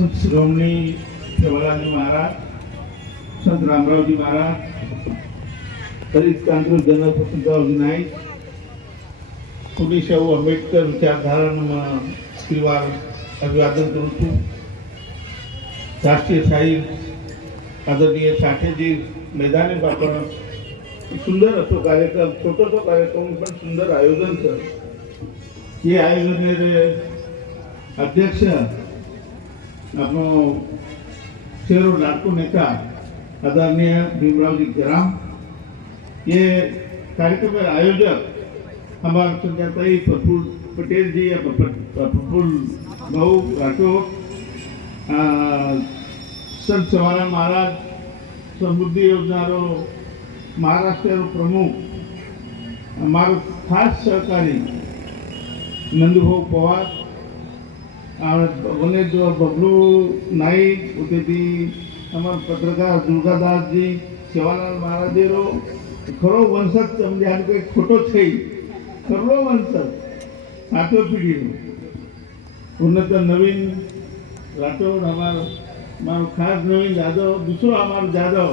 संत शिरोमणी सेवालालजी महाराज, संत रामरावजी महाराज, दलित Congress general Vasantraoji Naik, Shahu Ambedkar विचारधारा श्रीवार अभिवादन करू છું। राष्ट्रीय शाहीर आदरणीय साठेजी मैदानी बापा सुंदर असो कार्यक्रम, छोटोसो कार्यक्रम पण सुंदर आयोजन कर। ये आयोजन अध्यक्ष आपनो शेरो लाडको नेता आदरणीय भीमरावजी गराम, ये कार्यक्रम के आयोजक हमारे संजय प्रफुल्ल पटेल जी, प्रफुल्ल भाऊ राठौर, संत सेवालाल महाराज, समृद्धि योजना महाराष्ट्र प्रमुख हमारे खास सहकारी नंदूभाऊ पवार, वनेश्वर बबलू नाईक होते थी, हमारे पत्रकार दुर्गादास जी, सेवालाल महाराज रो खरो वंशज म्हणजे आमको एक खोटो छे खरो वंशज सातव्या पिढी उन्नत नवीन राठौर हमार खास नवीन जादव, दूसरो हमार जादव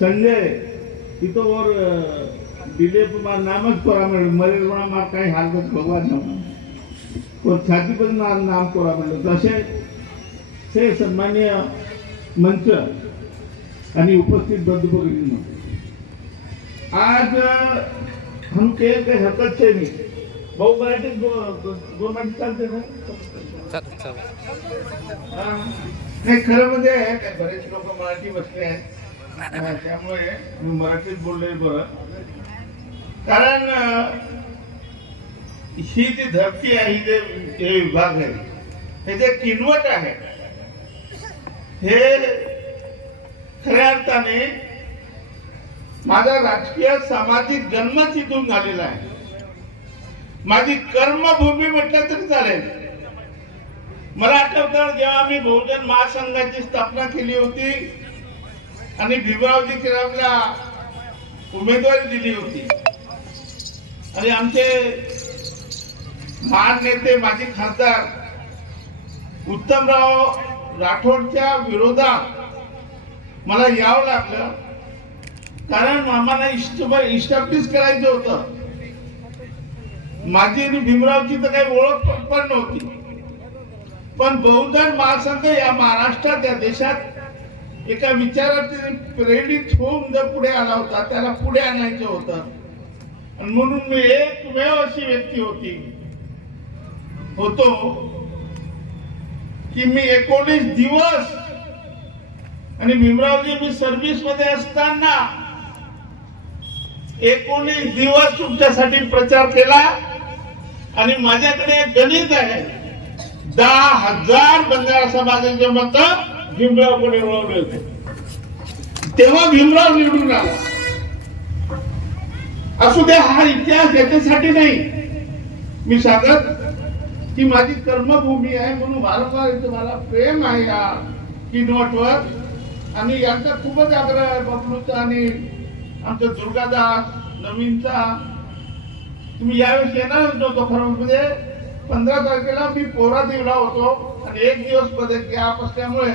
संजय इतो और दिलीप मार नामच कोरा मरे मार काही हालत भगवान और छाती पर नाम कोरा तसे से सन्मान्य मंच आणि उपस्थित बंधू आज हम के हरकत छे नहीं बहु मराठी गवर्नमेंट चालते ना नाही खरं म्हणजे काय बरेच लोक मराठी बसले आहेत त्यामुळे मी मराठीत बोलले बरं, कारण ही जी धरती आहे, जे विभाग आहे हे जे किनवट आहे, हे खऱ्या अर्थाने माझा राजकीय सामाजिक जन्मच इथून झालेला आहे। माझी कर्मभूमी म्हटलं तरी चालेल। मला आठवतं जेव्हा आम्ही बहुजन महासंघाची स्थापना केली होती आणि भीमरावजी गरामला उमेदवारी दिली होती आणि आमचे महान नेते माजी खासदार उत्तमराव राठोडच्या विरोधात मला यावं लागलं, कारण आम्हाला इस्टॅब्लिश करायचं होतं। माझी आणि भीमरावची तर काही ओळख पण नव्हती, पण बहुजन महासंघ या महाराष्ट्रात या देशात एका विचारात प्रेरित होऊन जर पुढे आला होता, त्याला पुढे आणायचं होतं आणि म्हणून मी एकमेव अशी व्यक्ती होतो की मी 19 दिवस आणि भीमरावजी मी सर्व्हिस मध्ये असताना 19 दिवस तुमच्यासाठी प्रचार केला आणि माझ्याकडे एक गणित आहे, 10,000 बंजारा समाजाचे मत भीमरावकडे वळवले होते, तेव्हा भीमराव निवडून आला। असू दे, हा इतिहास याच्यासाठी नाही मी सांगत की माझी कर्मभूमी आहे, म्हणून वारंवार तुम्हाला प्रेम आहे या किनवटवर आणि यांचा खूपच आग्रह आहे बबलूचा आणि आमचा दुर्गादास नवीनचा। तुम्ही यावेळेस येणारच नव्हतो खरं म्हणजे 15 तारखेला मी पोरादेवीला होतो आणि एक दिवस मध्ये गॅप असल्यामुळे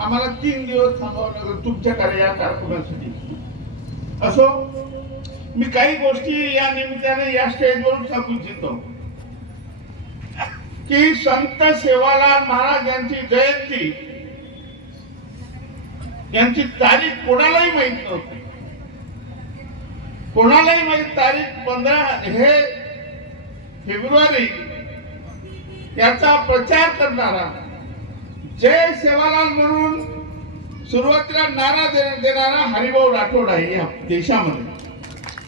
आम्हाला 3 दिवस थांबावं लागलं तुमच्या या कार्यक्रमासाठी। असो, मी काही गोष्टी या निमित्ताने या स्टेजवरून सांगू इच्छितो की संत सेवालाल महाराज यांची जयंती यांची तारीख कोणालाही माहित नव्हती, कोणालाही माहित। तारीख 15 फेब्रुवारी याचा प्रचार करणारा जय सेवालाल म्हणून सुरुवातीला नारा देणारा हरिभाऊ राठोड आहे या देशामध्ये,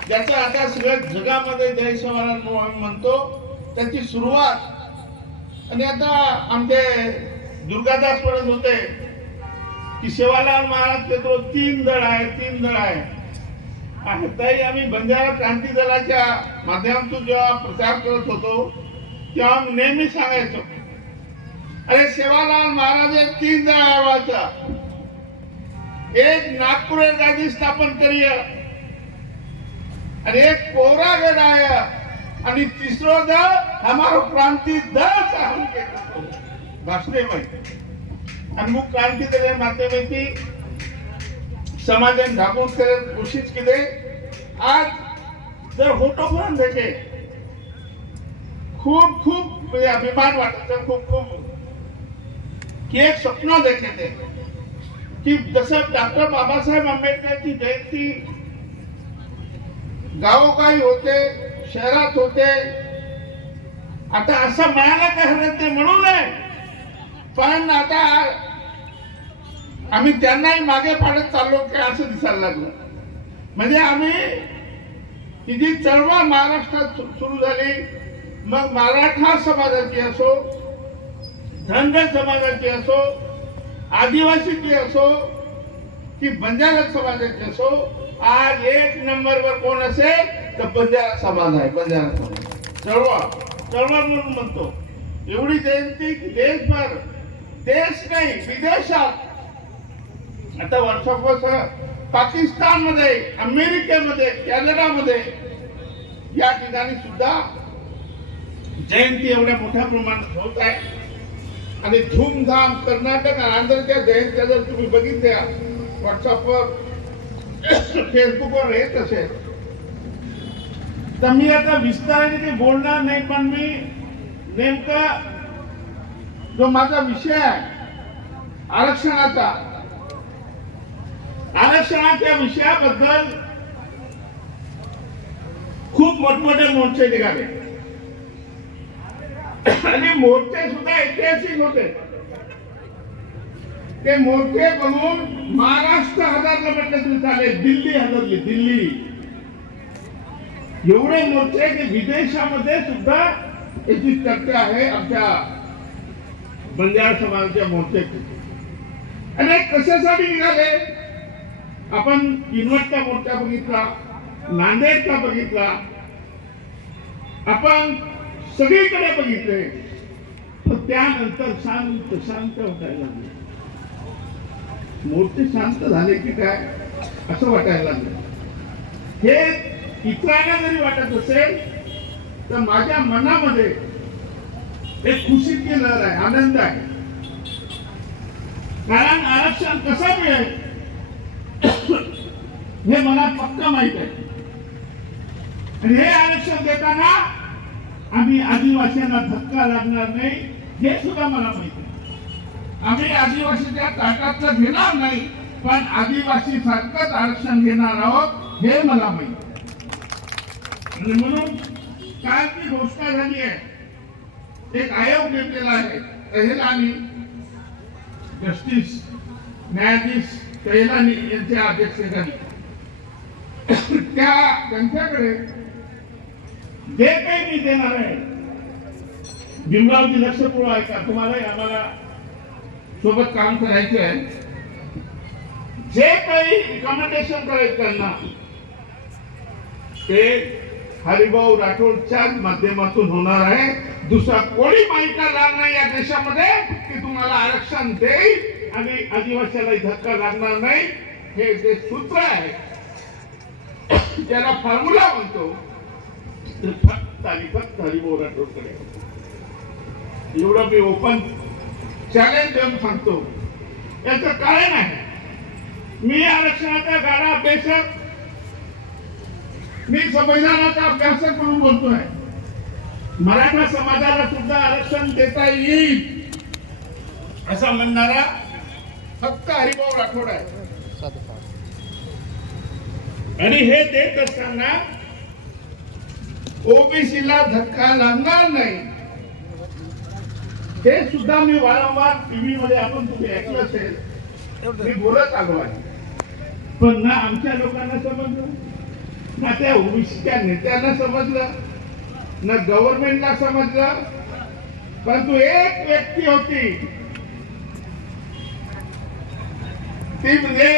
ज्याचा आता सगळ्या जगामध्ये जय सेवालाल म्हणतो, त्याची सुरुवात। आणि आता आमचे दुर्गादास म्हणत होते की सेवालाल महाराज ते 3 दळ आहे। ताई आम्ही बंजारा क्रांती दलाच्या माध्यमातून जेव्हा प्रचार करत होतो तेव्हा नेहमी सांगायचो, अरे सेवालाल महाराज 3 दळ आवाचा, एक नागपूर गादी स्थापन करिए आणि एक कोरागढ़ आया आणि तिसरो दळ हमारो क्रांती दल भाषणे में आणि मग क्रांती केले नातेवाईकी समाजान जागृत करे कोशिश केले आज जर होतो पण देखे खूप खूप म्हणजे अभिमान वाटत खूप खूप की एक स्वप्न देखे थे की जसं डॉक्टर बाबासाहेब आंबेडकरची जयंती गावोगावी होते शहरात होते आता असं मिळालं काय ते म्हणू नये पण आता आम्ही त्यांनाही मागे पाडत चाललो की असं दिसायला लागलं म्हणजे आम्ही ही जी चळवळ महाराष्ट्रात सुरू झाली मग मराठा समाजाची असो धनगर समाजाची असो आदिवासीची असो की बंजारा समाजाची असो आज एक नंबरवर कोण असेल तर बंजारा समाज आहे बंजारा समाज चळवळ म्हणून म्हणतो एवढी जयंती की देशभर देश नाही विदेशात आता वर्षापासून पाकिस्तानमध्ये अमेरिकेमध्ये कॅनडामध्ये या ठिकाणी सुद्धा जयंती एवढ्या मोठ्या प्रमाणात होत आहे आणि धूमधाम कर्नाटक आणि आंध्रच्या जयंत्या जर तुम्ही बघितल्या व्हॉट्सअपवर फेसबुकवर येत असेल तर मी आता विस्ताराने काही बोलणार नाही पण मी नेमका जो माझा विषय आहे आरक्षणाच्या विषयाबद्दल खूप मोठमोठे मोर्चे निघाले आणि मोर्चे सुद्धा ऐतिहासिक होते ते मोर्चे बघून महाराष्ट्र हादरलं म्हटलं तरी चालेल दिल्ली हादरली दिल्ली एवढे मोर्चे की विदेशामध्ये सुद्धा याची चर्चा आहे आमच्या बंजारा समाजाच्या मोर्चाची आणि कशासाठी निघाले आपण किनवटचा मोर्चा बघितला नांदेडचा बघितला आपण सगळीकडे बघितले पण त्यानंतर शांत शांत वाटायला लागले मोर्चे शांत झाले की काय असं वाटायला लागलं हे इतरांना जरी वाटत असेल तर माझ्या मनामध्ये एक खुशीची लहर आहे आनंद आहे कारण आरक्षण कसं मिळेल हे मला पक्का माहित आहे आणि हे आरक्षण देताना आम्ही आदिवासींना धक्का लागणार नाही हे सुद्धा मला माहिती आहे आम्ही आदिवासीच्या ताटातलं घेणार नाही पण आदिवासी सारखंच आरक्षण घेणार आहोत हे मला माहिती आणि म्हणून काल ती घोषणा झाली आहे एक आयोग नेमलेला आहे कहेलानी जस्टिस न्यायाधीश कहेलानी यांच्या अध्यक्षतेखाली त्यांच्याकडे जे काही मी देणार आहे भीमरावजी लक्ष पुढे ऐका तुम्हालाही आम्हाला सोबत काम करायचं आहे जे काही रिकमेंडेशन करायचं त्यांना ते हरिभाऊ राठोडच्याच माध्यमातून होणार आहे दुसरा कोणी माहिती लागणार या देशामध्ये की तुम्हाला आरक्षण देईल आणि आदिवासीला धक्का लागणार नाही हे जे सूत्र आहे ज्याला फॉर्म्युला म्हणतो ते फक्त आणि फक्त हरिभाऊ राठोडकडे एवढं मी ओपन चॅलेंज देऊन सांगतो याचं कारण आहे मी आरक्षणाचा गाडा अभ्यासक मी संविधानाचा अभ्यासक म्हणून बोलतोय मराठा समाजाला सुद्धा आरक्षण देता येईल असं म्हणणारा फक्त हरिभाऊ राठोड आहे आणि हे देत असताना ओबीसीला धक्का लागणार नाही हे सुद्धा मी वारंवार टीव्ही मध्ये आपण तुम्ही ऐकलं असेल मी बोलत आलो आहे पण ना आमच्या लोकांना समजलं ना त्या ओबीसीच्या नेत्यांना समजलं ना गव्हर्नमेंटला समजलं परंतु एक व्यक्ती होती ती म्हणजे